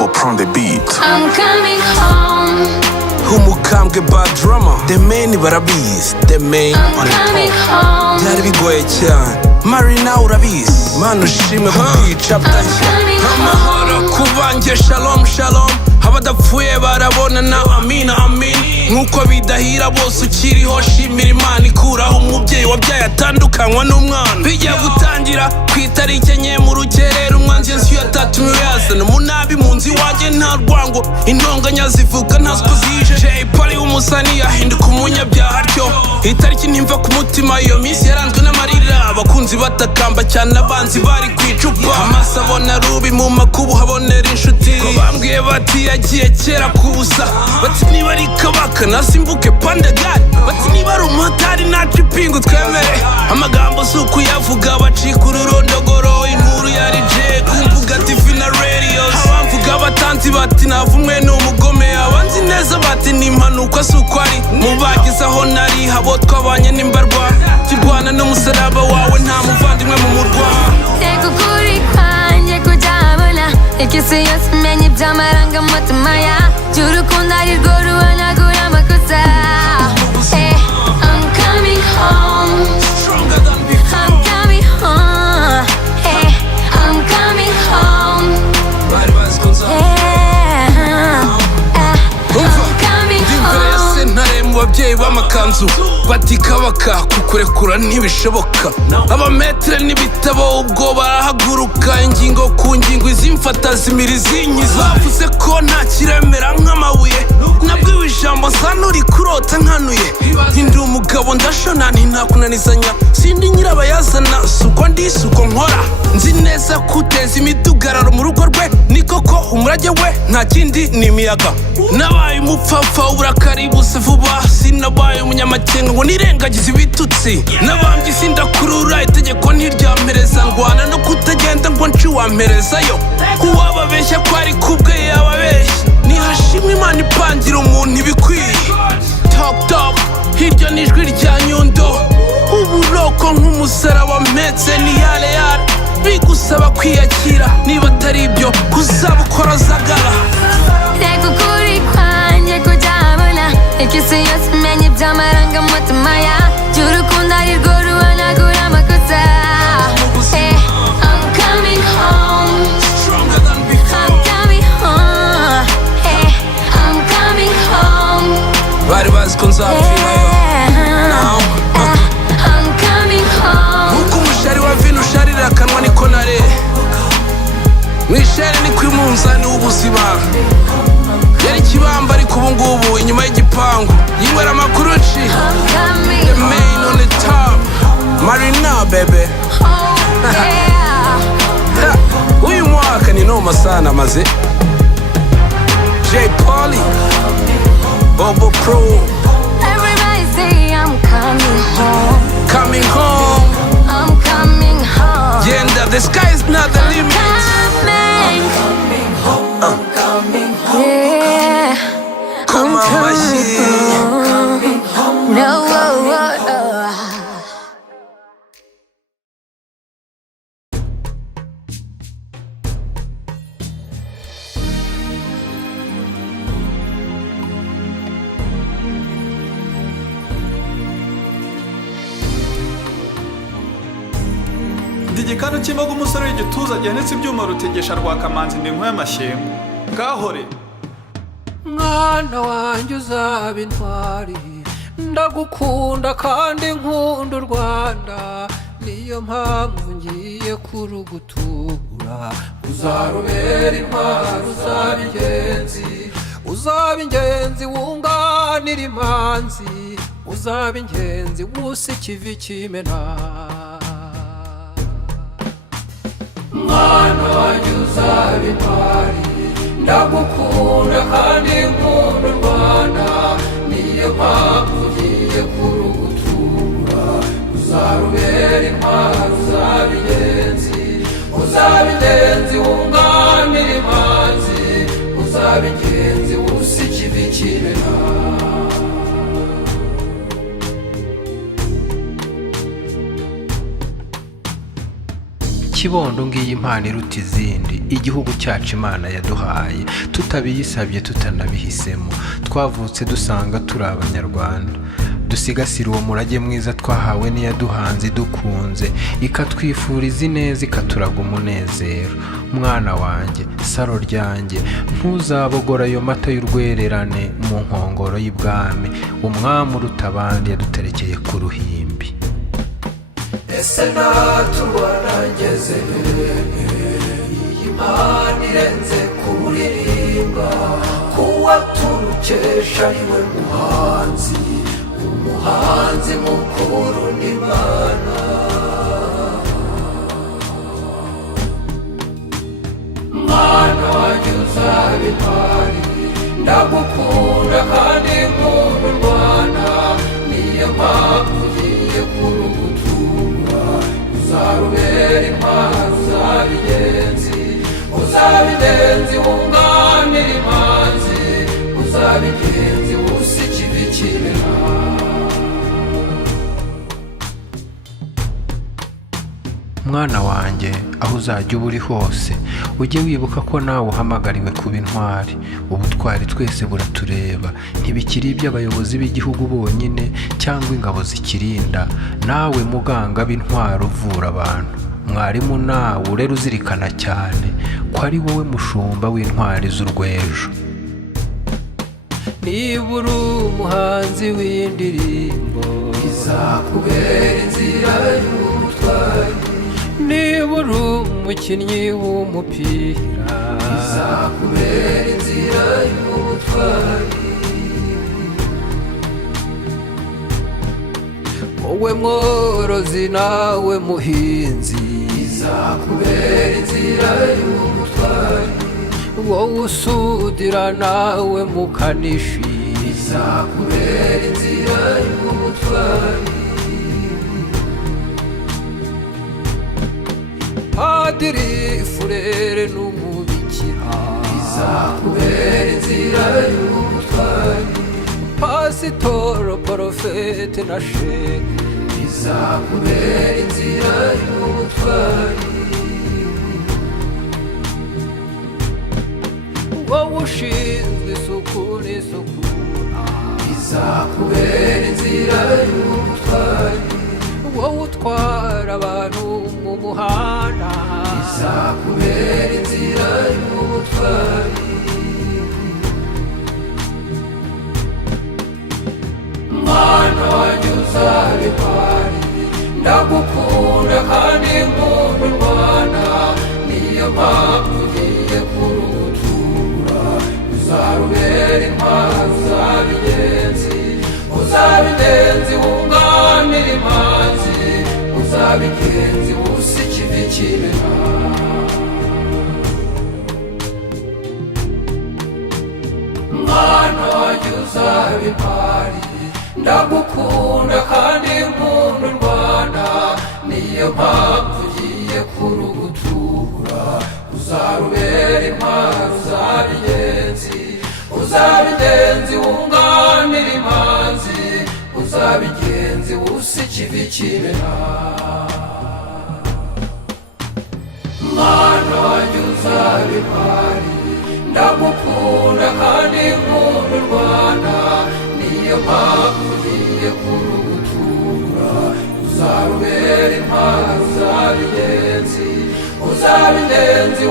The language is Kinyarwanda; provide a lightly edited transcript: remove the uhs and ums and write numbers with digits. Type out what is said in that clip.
Bobo Pro on the beat. I'm coming home. Umukambwe bad drama. The main barabizi. The main on the coming top. home. Byari bigoye cyane. Marina urabizi. Mana ushime kukwica butashya. Amahoro kubanjye shalom shalom. Abadapfuye barabonana amina amin. Nkuko bidahira bose ukiriho shimira Imana ikuraho umubyeyi wabyaye atandukanywa n'umwana. Bijya gutangira ku itariki enye mu rukerera umwanzi Yesu yatatumiwe yazana umunabi mu nzu iwanjye nta rwango intonganya zivuga ntaziko zije. Jay Polly w'umusani yahinduka umunyabyaha atyo. Itariki ntimva ku mutima iyo minsi yaranzwe n'amarira. Abakunzi batakamba cyane abanzi bari ku icupa. Amaso abona rubi mu makubu habonera inshuti. Ko bambwiye bati yagiye kera kubusa. Bati niba ari kabaka nasimbuke pandagari. Bati niba ari umutari naca ipingu twemere. Amagambo si ukuyavuga bacika ururondogoro. Inkuru yari je kumvuga TV na radios. Abamvuga batanzi bati navumwe n'umugome. Abanzi neza bati ni impanuka si uko ari. Mubagize aho nari habo twabanye n'imbarwa. Kirwana n'umusaraba wawe nta muvandimwe mu murwa. Teka ukuri kwanjye kujyabona ikisi yose menye iby'amarangamutima yacu. Urukundo ari rwo ruhanagura amakosa. I'm coming home. I'm coming home. I'm coming home. Bari bazi ko ntare mu babyeyi b'amakanzu bati kabaka kukurekura ntibishoboka. Abametere n'ibitabo ubwo barahaguruka ingingo ku ngingo izimfata zimira izinyiza. Bavuze ko nta kiremera nk'amabuye nabwiwe ijambo nsa n'uri kurota nkanuye. Ndi umugabo ndashona ntakunanizanya sindi nyirabayazana suko ndi suko nkora. Nzi neza kuteza imidugararo mu rugo rwe ni koko umurage we nta kindi ni imiyaga. Nabaye umupfapfa uburakari busa vuba. Sinabaye umunyamakenga ngo nirengagize ibitutsi. Nabambye sindakurura itegeko ntiryampereza. Ndwana no kutagenda ngo nci wamperezayo. Uwababeshya ko ari kubwe yababeshya. Nihashimwe Imana ipangira umuntu ibikwiye. Talk talk hirya n'ijwi rya Nyundo. Uburoko nk'umusaraba mpetse ni yale yale. Bigusaba kwiyakira niba atari ibyo kuzabukora zagara. Teka ukuri kwanjye kujyabona ikisi yose menye iby'amarangamutima yacu. Urukundo ari rwo ruhanagura amakosa. I'm coming home. I'm coming home. I'm coming home. Bari bazi ko nzapfirayo. I'm coming home. Nkuko umushari wa vino usharira akanwa niko nare. Mwisheri ni kwimunzani w'ubuzima. Yari kibamba ariko ubu ngubu inyuma y'igipangu yinywera amakuru nci. The main on the top. Marina baby. Uyu mwaka ni noma sana maze. Jay Polly Bobo Pro. Everybody say I'm coming home. Coming home. I'm coming home. Yeah, the sky is not the limit. Yeah. Come on, my shit. No, Ndi igikanu cy'imboga umusore w'igituza gihanitse ibyuma rutegesha rwakamanzi ndi nk'uy'amashyengo ngahore. Mwana wanjye uzaba intwari ndagukunda kandi nkunda u Rwanda. Niyo mpamvu ngiye kurugutura. Uzarubera intwari uzaba ingenzi. Uzaba ingenzi wunganira imanzi. Uzaba ingenzi wusa ikivi kimena. Mwana wanjye uzaba intwari ndagukunda kandi nkunda u Rwanda. Niyo mpamvu ugiye kurugutura. Uzarubera intwari uzaba ingenzi. Uzaba ingenzi wunganira imanzi. Uzaba ingenzi wusa ikivi kimena. kibondo ngiyi impano iruta izindi igihugu cyacu Imana yaduhaye, tutabiyisabye tutanabihisemo. Twavutse dusanga turi Abanyarwanda, dusigasire uwo murage mwiza twahawe n'iyaduhanze idukunze, ikatwifuriza ineza ikaturaga umunezero. Mwana wanjye, saro ryanjye, ntuzabogora ayo mata y'urwererane mu nkongoro y'ibwami. Umwami uruta abandi yaduterekeye ku ruhimbi. ese naturwana ngeze iyi mpano irenze kuririmba, kuwa turukesha niwe muhanzi, umuhanzi mukuru n'Imana. Mwana wanjye uzaba intwari, ndagukunda kandi nkunda u Rwanda, niyo mpamvu ugiye kurugutura. Uzarubera impano, uzaba ingenzi, uzaba ingenzi wunganira imanzi, uzaba ingenzi wusa ikivi kibera. Mwana wanjye, aho uzajya uba uri hose ujye wibuka ko nawe uhamagariwe kuba intwari. Ubutwari twese buratureba, ntibikiri iby'abayobozi b'igihugu bonyine cyangwa ingabo zikirinda. Nawe muganga b'intwari uvura abantu, mwarimu nawe urera uzirikana cyane ko ari wowe mushumba w'intwari z'urwejo. Niba uri umuhanzi w'indirimbo, izakubera inzira y'ubutwari. niba uri umukinnyi w'umupira, izakubera inzira y'ubutwari. wowe mworozi nawe muhinzi, izakubera inzira y'ubutwari. wowe usudira nawe mukanishi, izakubera inzira y'ubutwari. padiri furere n'umubikira, izakubera inzira y'ubutwari. pasitoro porofete na shehe, izakubera inzira y'ubutwari. wowe ushinzwe isuku n'isukura, izakubera inzira y'ubutwari. wowe utwara abantu mu muhanda, izakubera inzira y'ubutwari. Mwana wanjye uzaba intwari, ndagukunda kandi nkunda u Rwanda, niyo mpamvu ugiye kurugutura. Uzarubera intwari, uzaba ingenzi, uzaba ingenzi wunganira imanzi, uzaba ingenzi wusa ikivi kibera. Mwana wanjye uzaba intwari, ndagukunda kandi nkunda u Rwanda, niyo mpamvu ugiye kurugutura. Uzarubera intwari, uzaba ingenzi, uzaba ingenzi wunganira imanzi, uzaba ingenzi wusa ikivi kibera. Mwana wanjye uzaba intwari, ndagukunda kandi nkunda u Rwanda, niyo mpamvu ugiye kurugutura. Uzarubera intwari, uzaba ingenzi, uzaba ingenzi